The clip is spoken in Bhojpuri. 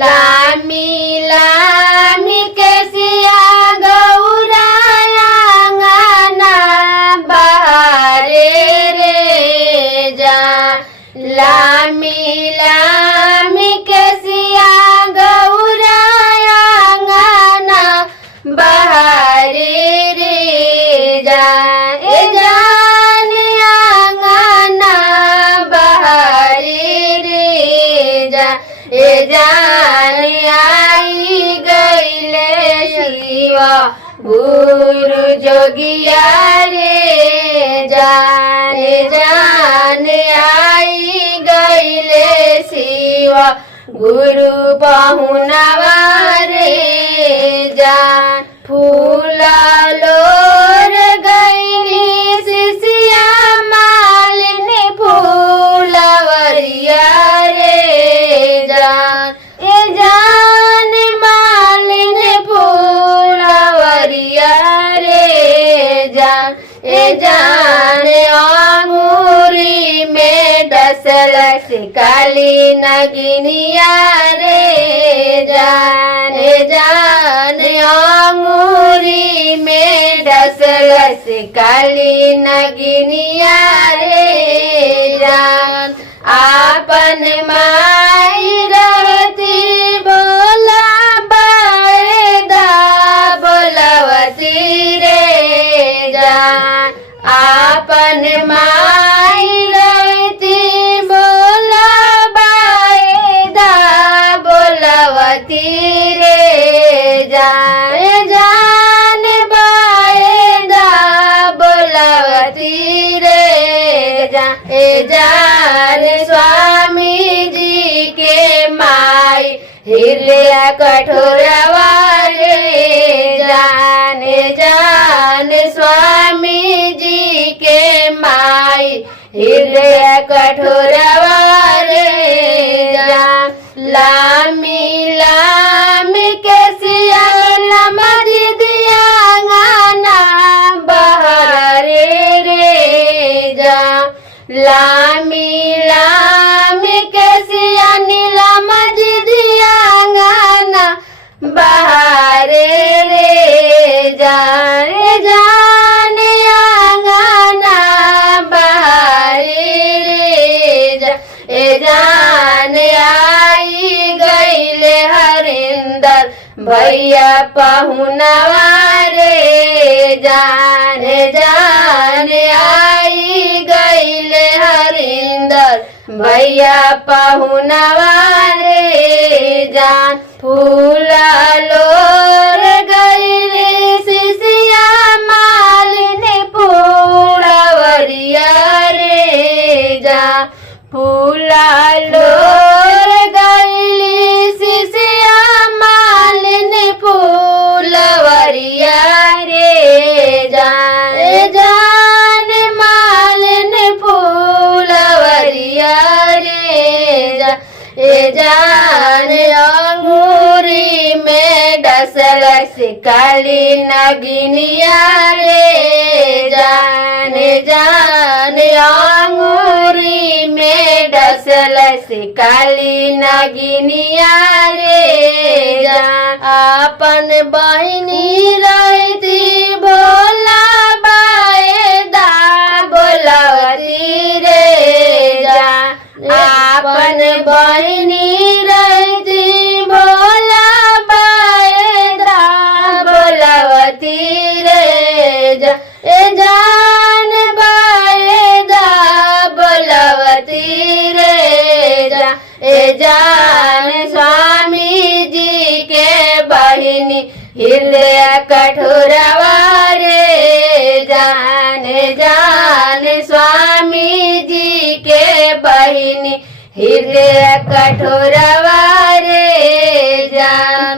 लामी लामी केसिया गौराया गाना बहारे रे जा। लामी लामी केसिया गौराया गाना बहारे रे जा। ए जान आंगना बहारे रे जा। ए जान आई गईले शिवा गुरु जोगिया रे जान। जान आई गईले शिवा गुरु पहुनवा रे जान। फूला लोर गईली शिशिया मालिनी फूलवरिया रे जान। ए जान मालिनी फूलवरिया रे जान। ए जान अंगूरी में डसल काली नगिनिया रे जान। ए जान अंगूरी में डसल काली नगिनिया रे जान। आपन माई रहती बोला बाएदा बोलवती रे जान। आपन माई रहती बोला बाएदा बोलवती रे जान। जान बाएदा बोलवती रे जान। ए जान स्वामी जी के माई हृदय कठोरवा रे जान। जान स्वामी जी के माई हृदय कठोरवा रे जान। लामी लामी केसिया लमदी दिया गाना बहारे रे जान। लामी लामी केसिया नीलम दिया गाना बहारे रे जान। जान गाना बहारे रे जा। ए जान आई गईले हरिंदर भैया पहुनवा रे जान। जान आई गईले हरिंदर भैया पहुनवा रे जान। फूला लोर गईले शिशिया मालिनी फूलवरिया रे जान। फूला लोर गईली शिशिया मालिनी फूलवरिया रे जान। जान मालिनी फूलवरिया रे जान। ए जान अंगूरी में डसल काली नगिनिया रे जान। जान अंगूरी में डसल काली नगिनिया रे जान। आपन बहिनी रहती भोला बाएदा बोलवती रे जान। आपन बहिनी रहती भोला बाएदा बोलवती रे जान। ए जान बाएदा बोलवती रे जान। ए जान स्वामी जी के बहिनी हृदय कठोरवा रे जान। जान स्वामी जी के बहिनी हृदय कठोरवा रे जान।